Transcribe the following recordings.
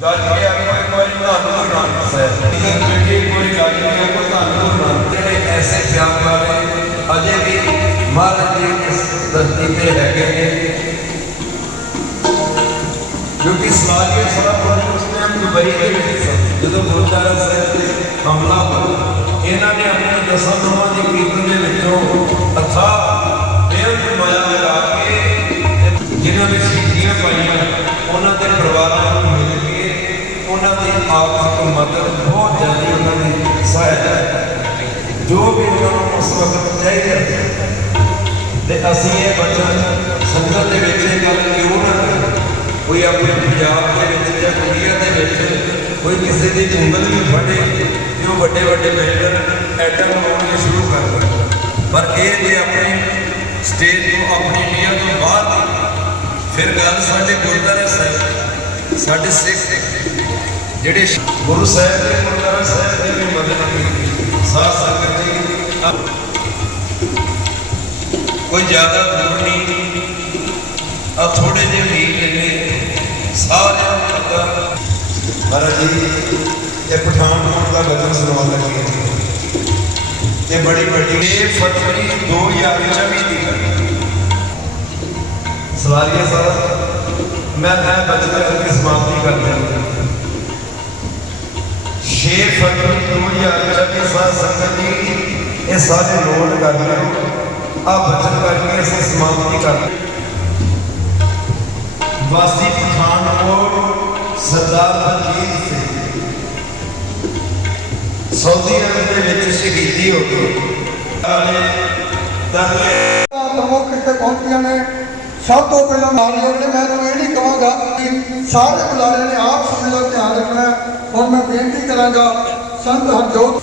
ਗੱਜ ਕੇ ਆਪਾਂ ਇੱਕ ਵਾਰੀ ਧੰਨ ਗੁਰੂ ਨਾਨਕ ਸਾਹਿਬ ਇਧਰ ਬੈਠੇ ਇੱਕ ਵਾਰੀ ਗੱਜ ਕੇ ਆਪਾਂ ਧੰਨ ਗੁਰੂ ਨਾਨਕ ਜਿਹੜੇ ਐਸੇ ਪਿਆਰ ਵਾਲੇ ਅਜੇ ਵੀ ਮਹਾਰਾਜ ਜੀ ਇਸ ਧਰਤੀ ਤੇ ਹੈਗੇ ਨੇ ਕਿਉਂਕਿ ਸਵਾਲੀਆ ਸਾਰਾ ਉਸ ਟਾਈਮ ਦੁਬਈ ਦੇ ਵਿੱਚ ਸੀ ਜਦੋਂ ਗੁਰਦੁਆਰਾ ਸਾਹਿਬ ਤੇ ਹਮਲਾ ਹੋਇਆ ਇਹਨਾਂ ਨੇ ਆਪਣੇ ਦਸਾਂ ਨੋਵਾਂ ਦੀ ਕੀਰਤਨ ਦੇ ਵਿੱਚੋਂ ਅਥਾ ਮਦਦ ਬਹੁਤ ਜ਼ਿਆਦਾ ਉਹਨਾਂ ਨੇ ਸਹਾਇਤਾ ਜੋ ਵੀ ਉਹਨਾਂ ਨੂੰ ਉਸ ਵਕਤ ਚਾਹੀਦਾ ਤੇ ਅਸੀਂ ਇਹ ਬਚਨ ਸੰਗਤ ਦੇ ਵਿੱਚ ਇਹ ਗੱਲ ਕਿਉਂ ਨਾ ਕਰੀਏ? ਕੋਈ ਆਪਣੇ ਪੰਜਾਬ ਦੇ ਵਿੱਚ ਜਾਂ ਇੰਡੀਆ ਦੇ ਵਿੱਚ ਕੋਈ ਕਿਸੇ ਦੀ ਉਂਗਲ ਵੀ ਫੜੇ ਤੇ ਉਹ ਵੱਡੇ ਵੱਡੇ ਬਿਲਡਰ ਐਟਮ ਲਾਉਣਗੇ ਸ਼ੁਰੂ ਕਰ ਦੇਣ। ਪਰ ਇਹ ਜੇ ਆਪਣੇ ਸਟੇਟ ਤੋਂ, ਆਪਣੀ ਇੰਡੀਆ ਤੋਂ ਬਾਹਰ ਫਿਰ ਗੱਲ ਸਾਡੇ ਗੁਰਦੁਆਰਾ ਸਾਹਿਬ, ਸਾਡੇ ਸਿੱਖ ਜਿਹੜੇ ਗੁਰੂ ਸਾਹਿਬ ਦੇ ਗੁਰਦੁਆਰਾ ਸਾਹਿਬ ਦੇ ਵੀ ਮਦਦ ਕੀਤੀ ਸਾਧ ਸੰਗਤ ਜੀ ਆਪ ਕੋਈ ਜ਼ਿਆਦਾ ਦੂਰ ਨਹੀਂ ਆ ਥੋੜੇ ਜਿਹੇ ਵੀ ਨੇ ਸਾਰਿਆਂ ਨੂੰ ਪਤਾ ਮਹਾਰਾਜ ਜੀ ਇਹ ਪਠਾਨਕੋਟ ਦਾ ਬਚਨ ਸੁਣਾਉਣ ਲੱਗੇ ਹਾਂ। ਇਹ ਬੜੀ ਵੱਡੀ 6 ਫਰਵਰੀ 2024 ਦੀ ਗੱਲ ਸਵਾਰੀਆ ਸਾਹਿਬ ਮੈਂ ਮੈਂ ਬਚਨ ਕਰਕੇ ਸਮਾਪਤੀ ਕਰ ਦਿਆਂ 6 ਫਰਵਰੀ 2024 ਸਾਧ ਸੰਗਤ ਜੀ ਇਹ ਸਾਰੇ ਨੋਟ ਕਰ ਲਿਓ ਆ ਬਚਨ ਕਰਕੇ ਅਸੀਂ ਸਮਾਪਤੀ ਕਰਦੇ ਵਾਸੀ ਪਠਾਨਕੋਟ ਸਰਦਾਰ ਬਲਜੀਤ ਸਿੰਘ ਸਾਊਦੀ ਅਰਬ ਦੇ ਵਿੱਚ ਸ਼ਹੀਦੀ ਹੋ ਗਈ ਆਲੇ ਤਰਲੇ ਪ੍ਰਮੁੱਖ ਇੱਥੇ ਪਹੁੰਚੀਆਂ ਨੇ ਸਭ ਤੋਂ ਪਹਿਲਾਂ ਮਾਰੀਓ ਨੇ ਮੈਂ ਤੁਹਾਨੂੰ ਇਹ ਨਹੀਂ ਕਹਾਂਗਾ ਕਿ ਸਾਰੇ ਬੁਲਾਰੇ ਨੇ ਆਪ ਸਮੇਂ ਦਾ ਧਿਆਨ ਰੱਖਣਾ ਹੈ। ਹੁਣ ਮੈਂ ਬੇਨਤੀ ਕਰਾਂਗਾ ਸੰਤ ਹਰਜੋਤ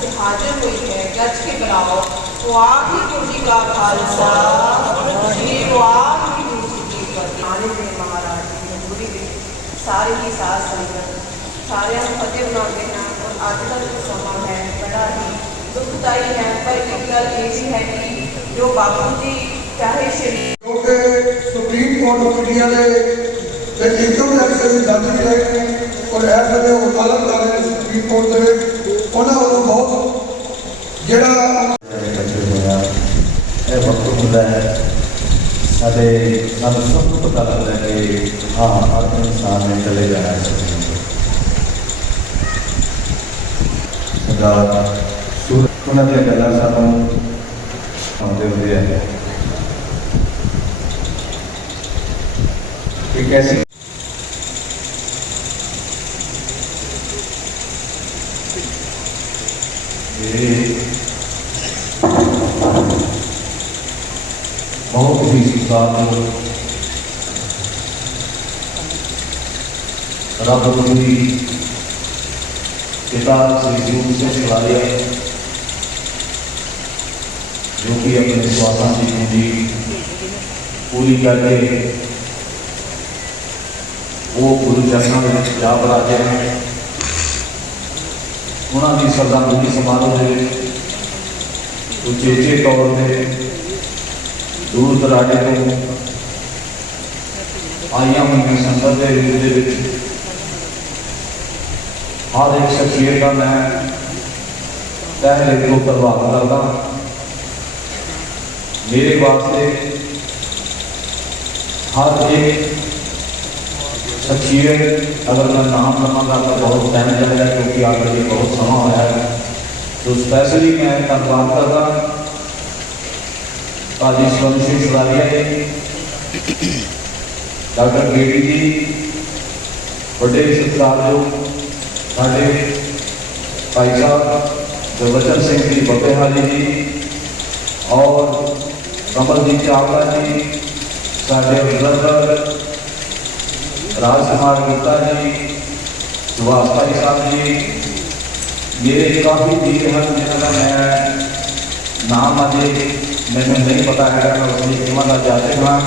ਤੇ ਹਾਜ਼ਰ ਹੋਈ ਹੈ ਗੱਜ ਕੇ ਬੁਲਾਓ ਵਾਹਿਗੁਰੂ ਜੀ ਕਾ ਖਾਲਸਾ ਸ੍ਰੀ ਵਾਹਿਗੁਰੂ ਜੀ ਕੀ ਫਤਿਹ ਆਨੇ ਦੇ ਮਹਾਰਾਜ ਦੀ ਮਨਜ਼ੂਰੀ ਵਿੱਚ ਸਾਰੇ ਹੀ ਸਾਧ ਸੰਗਤ ਸਾਰਿਆਂ ਨੂੰ ਫਤਿਹ ਬੁਲਾਉਂਦੇ ਹਾਂ ਔਰ ਅੱਜ ਦਾ ਜੋ ਸਮਾਂ ਹੈ ਬੜਾ ਹੀ ਦੁਖਦਾਈ ਹੈ ਪਰ ਇੱਕ ਗੱਲ ਇਹ ਵੀ ਹੈ ਕਿ ਜੋ ਬਾਪੂ ਜੀ ਚਾਹੇ ਸ਼ਰੀਰ ਜੋ ਕਿ ਸੁਪਰੀਮ ਕੋਰਟ ਆਫ ਇੰਡੀਆ ਦੇ ਇੱਕ ਇਨਕਮ ਟੈਕਸ ਦੇ ਜੱਜ ਵੀ ਰਹੇ ਨੇ ਔਰ ਇਸ ਵੇਲੇ ਉਹ ਪਾਲਣ ਕਰ ਰਹੇ ਨੇ ਸੁਪਰੀਮ ਕੋਰਟ ਦੇ ਵਿੱਚ ਉਹਨਾਂ ਵੱਲੋਂ ਬਹੁਤ ਜਿਹੜਾ ਹੁੰਦਾ ਹੈ। ਸਾਡੇ ਸਾਨੂੰ ਸਭ ਨੂੰ ਪਤਾ ਲੱਗਦਾ ਹੈ ਕਿ ਹਾਂ, ਹਰ ਇਨਸਾਨ ਨੇ ਚਲੇ ਜਾਣਾ ਹੈ। ਸਰਦਾਰ ਸੂਰ ਉਹਨਾਂ ਦੀਆਂ ਗੱਲਾਂ ਸਾਨੂੰ ਆਉਂਦੇ ਹੁੰਦੇ ਆ। ਕਿ ਕੈਸੀ बहुत ही साधु रब की किताब श्री गुरु से सिखाए जो कि अपने स्वासन की पूंजी पूरी करके वो गुरु चरणों में जा बराते हैं। उन्होंने श्रद्धांजलि समारोह के उचेचे तौर पर दूर ਦਰਾਡੇ ਤੋਂ ਆਈਆਂ ਹੋਈਆਂ ਸੰਗਤ ਦੇ ਰੂਪ ਦੇ ਵਿੱਚ ਹਰ ਇੱਕ ਸ਼ਖਸੀਅਤ ਦਾ ਮੈਂ ਤਹਿ ਦਿਲੋਂ ਧੰਨਵਾਦ ਕਰਦਾ ਮੇਰੇ हर एक शख्सियत अगर मैं नाम लवागा तो बहुत टाइम जाएगा, क्योंकि आगे बहुत समा होया तो स्पैशली मैं धनबाद करता आदि स्वामी सिंह सलारिया जी डॉक्टर बेड़ी जी, बड़े सत्कारयोग साढ़े भाई साहब गुरबचन सिंह जी बबेहाली जी और कमलजीत चावला जी, साढ़े ब्रदर राजकुमार गुप्ता जी, सुभाष भाई साहब जी मेरे काफ़ी वीर हैं जिनका मैं नाम अजय ਮੈਨੂੰ ਨਹੀਂ ਪਤਾ ਹੈਗਾ ਮੈਂ ਉਸ ਦੀ ਕਿਵੇਂ ਦਾ ਜਾਤੇ ਹਾਂ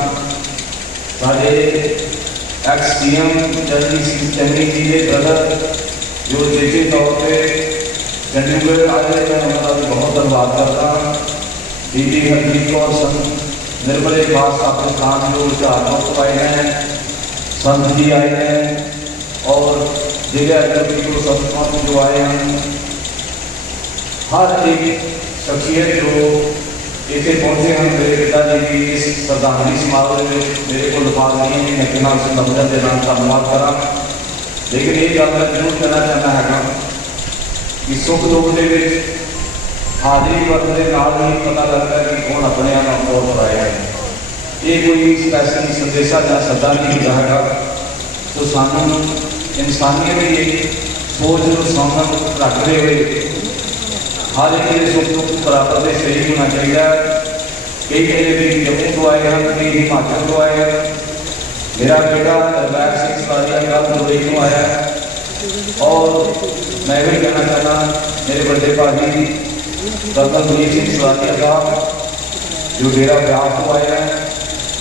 ਸਾਡੇ ਐਕਸ ਸੀਐਮ ਜਗਦੀਪ ਸਿੰਘ ਚੰਨੀ ਜੀ ਦੇ ਬ੍ਰਦਰ ਜੋ ਜੇਜੇ ਤੌਰ ਤੇ ਚੰਡੀਗੜ੍ਹ ਆਏ ਨੇ ਮੈਂ ਉਹਨਾਂ ਦਾ ਵੀ ਬਹੁਤ ਧੰਨਵਾਦ ਕਰਦਾ ਹਾਂ ਬੀਬੀ ਹਰਜੀਤ ਕੌਰ ਸੰਤ ਨਿਰਮਲੇ ਬਾਸ ਆਪਣੇ ਸਥਾਨ ਜੋ ਹੁਸ਼ਿਆਰਪੁਰ ਤੋਂ ਆਏ हैं संत जी आए हैं और दिव्या जगती को संस्थान जो आए हैं हर एक शख्सियत जो ਇੱਥੇ ਪਹੁੰਚੇ ਹਨ ਮੇਰੇ ਪਿਤਾ ਜੀ ਦੀ ਇਸ ਸ਼ਰਧਾਂਜਲੀ ਸਮਾਰੋਹ ਦੇ ਵਿੱਚ। ਮੇਰੇ ਕੋਲ ਲਫਾਜ਼ ਨਹੀਂ ਹੈ ਮੈਂ ਕਿਹਾ ਉਸ ਨਮਨ ਦੇ ਨਾਲ ਧੰਨਵਾਦ ਕਰਾਂ। ਲੇਕਿਨ ਇਹ ਗੱਲ ਮੈਂ ਜ਼ਰੂਰ ਕਹਿਣਾ ਚਾਹੁੰਦਾ ਹੈਗਾ ਕਿ ਸੁੱਖ ਦੁੱਖ ਦੇ ਵਿੱਚ ਹਾਜ਼ਰੀ ਵਰਤ ਦੇ ਨਾਲ ਹੀ ਪਤਾ ਲੱਗਦਾ ਕਿ ਕੌਣ ਆਪਣੇ ਆਪ ਨੂੰ ਬਹੁਤ ਪਰਾਇਆ ਹੈ। ਇਹ ਕੋਈ ਸਪੈਸ਼ਲ ਸੰਦੇਸ਼ਾ ਜਾਂ ਸੱਦਾ ਨਹੀਂ ਹੁੰਦਾ ਹੈਗਾ। ਸੋ ਸਾਨੂੰ ਇਨਸਾਨੀਅਤ ਦੀ ਸੋਚ ਨੂੰ ਸਾਹਮਣੇ ਰੱਖਦੇ ਹੋਏ हर एक केस उसको बराबर में सही होना चाहिए। कई मेरे तो भी जम्मू को हैं कई हिमाचल को हैं मेरा बेटा दरबार सिंह सालिया का मुंबई तो को आया? और मैं भी कहना चाहना मेरे बड़े भाजी रतन गुनीत सिंह सालिया का जो डेरा ब्यास को आया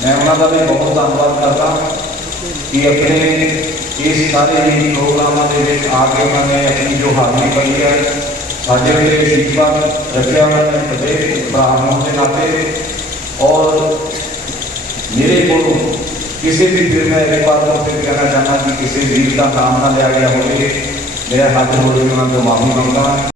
मैं उन्होंने का भी बहुत धनबाद करता कि अपने इस सारे ही प्रोग्रामों के आ उन्होंने अपनी जो हाजिरी पाई है आज के शिक्षक रक्षाबंधन प्रदेश ब्राह्मणों के नाते और मेरे को किसी भी दिन में एक बार तो फिर कहना चाहना कि किसी वीर का काम ना लिया गया होते मेरे हाथ जोड़ के मैं तो माफ़ी मांगा